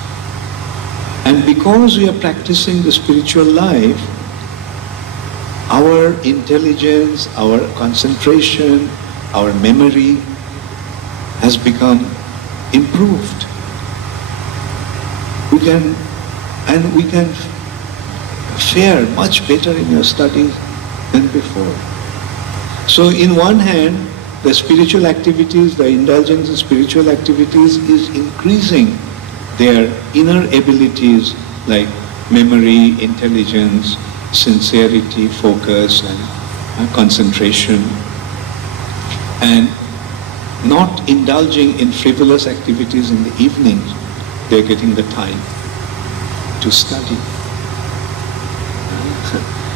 And because we are practicing the spiritual life, our intelligence, our concentration, our memory has become improved. We can fare much better in your studies than before. So in one hand, the spiritual activities, the indulgence in spiritual activities is increasing their inner abilities like memory, intelligence, sincerity, focus, and concentration. And not indulging in frivolous activities in the evenings, they're getting the time to study.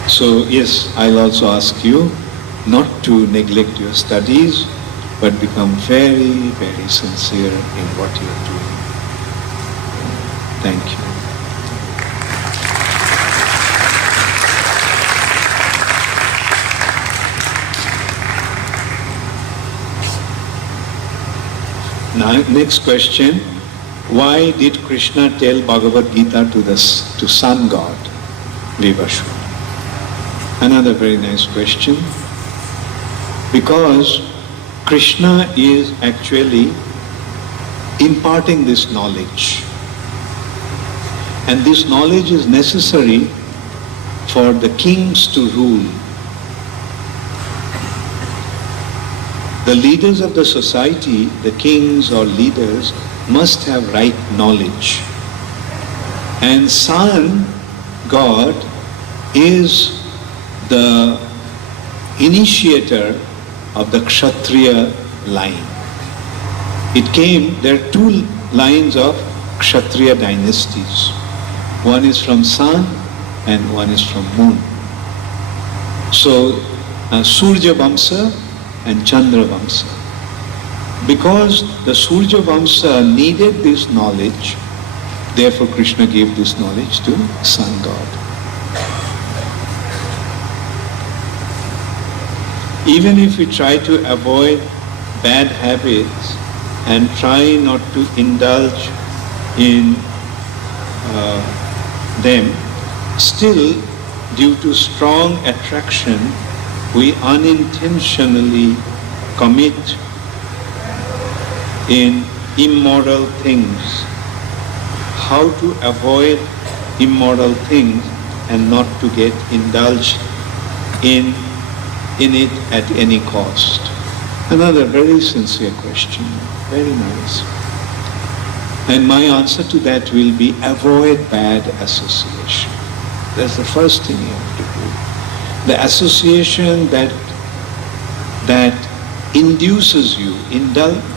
So yes, I'll also ask you not to neglect your studies, but become very, very sincere in what you're doing. Thank you. Now, next question. Why did Krishna tell Bhagavad Gita to sun god, Vivashu? Another very nice question. Because Krishna is actually imparting this knowledge. And this knowledge is necessary for the kings to rule. The leaders of the society, the kings or leaders, must have right knowledge. And sun god is the initiator of the Kshatriya line. There are two lines of Kshatriya dynasties. One is from sun and one is from moon. So Surya Vamsa and Chandra Vamsa. Because the Surya Vamsa needed this knowledge, therefore Krishna gave this knowledge to sun god. Even if we try to avoid bad habits and try not to indulge in them, still, due to strong attraction, we unintentionally commit in immoral things. How to avoid immoral things and not to get indulged in it at any cost? Another very sincere question, very nice. And my answer to that will be avoid bad association. That's the first thing you have to do. The association that induces you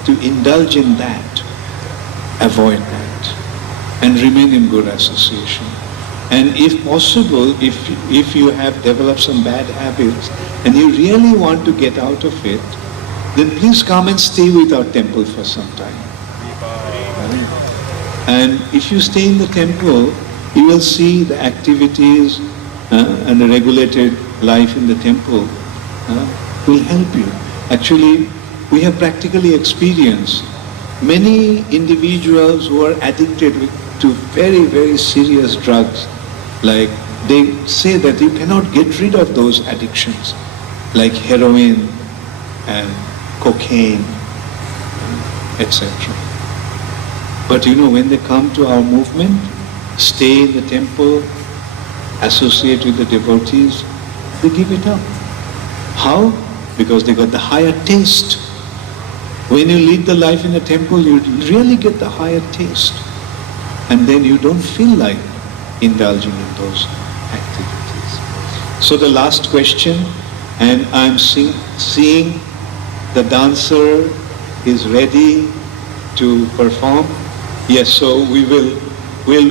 to indulge in that, avoid that and remain in good association. And if possible, if you have developed some bad habits and you really want to get out of it, then please come and stay with our temple for some time. And if you stay in the temple, you will see the activities and the regulated life in the temple will help you. Actually, we have practically experienced many individuals who are addicted to very, very serious drugs. Like they say that you cannot get rid of those addictions, like heroin and cocaine, etc. But when they come to our movement, stay in the temple, associate with the devotees, they give it up. How? Because they got the higher taste. When you lead the life in the temple, you really get the higher taste. And then you don't feel like indulging in those activities. So the last question, and I'm seeing the dancer is ready to perform. Yes, so we'll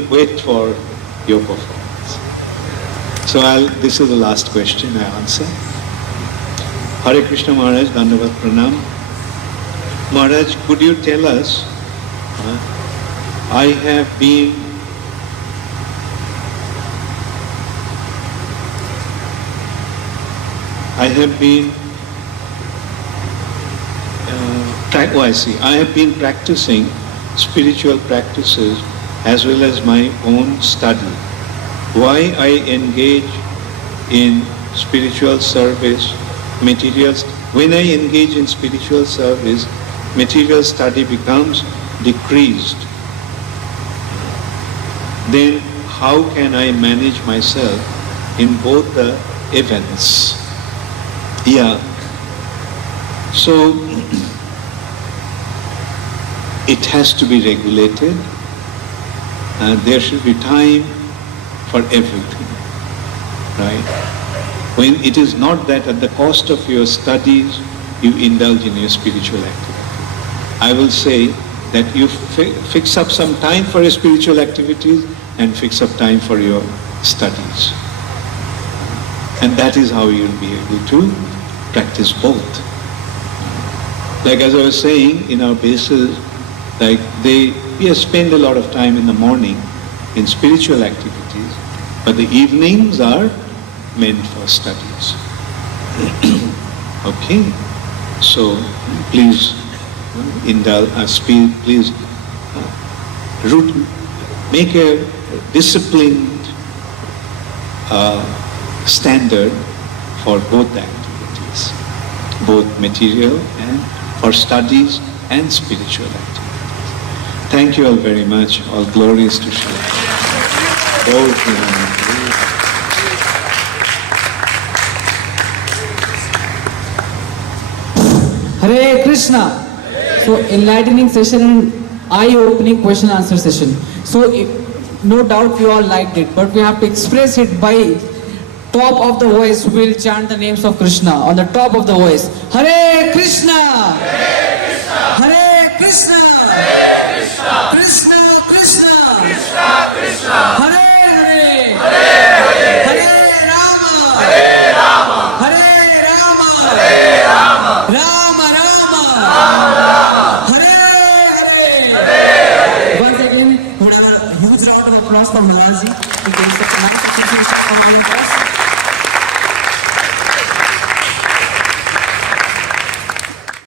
wait for your performance. So this is the last question I answer. Hare Krishna Maharaj, Dandavat Pranam. Maharaj, could you tell us, I have been practicing spiritual practices as well as my own study. Why I engage in spiritual service, when I engage in spiritual service, material study becomes decreased. Then how can I manage myself in both the events? Yeah. So it has to be regulated. There should be time for everything, right? When it is not that at the cost of your studies, you indulge in your spiritual activity. I will say that you fix up some time for your spiritual activities and fix up time for your studies. And that is how you will be able to practice both. Like as I was saying, in our bases, we spend a lot of time in the morning in spiritual activities, but the evenings are meant for studies. Okay, so please make a disciplined standard for both the activities, both material and for studies and spiritual activities. Thank you all very much. All glories to Shri. Hare Krishna. So enlightening session and eye-opening question answer session. So no doubt you all liked it, but we have to express it by top of the voice. We'll chant the names of Krishna on the top of the voice. Hare Krishna. Hare Krishna. Hare Krishna.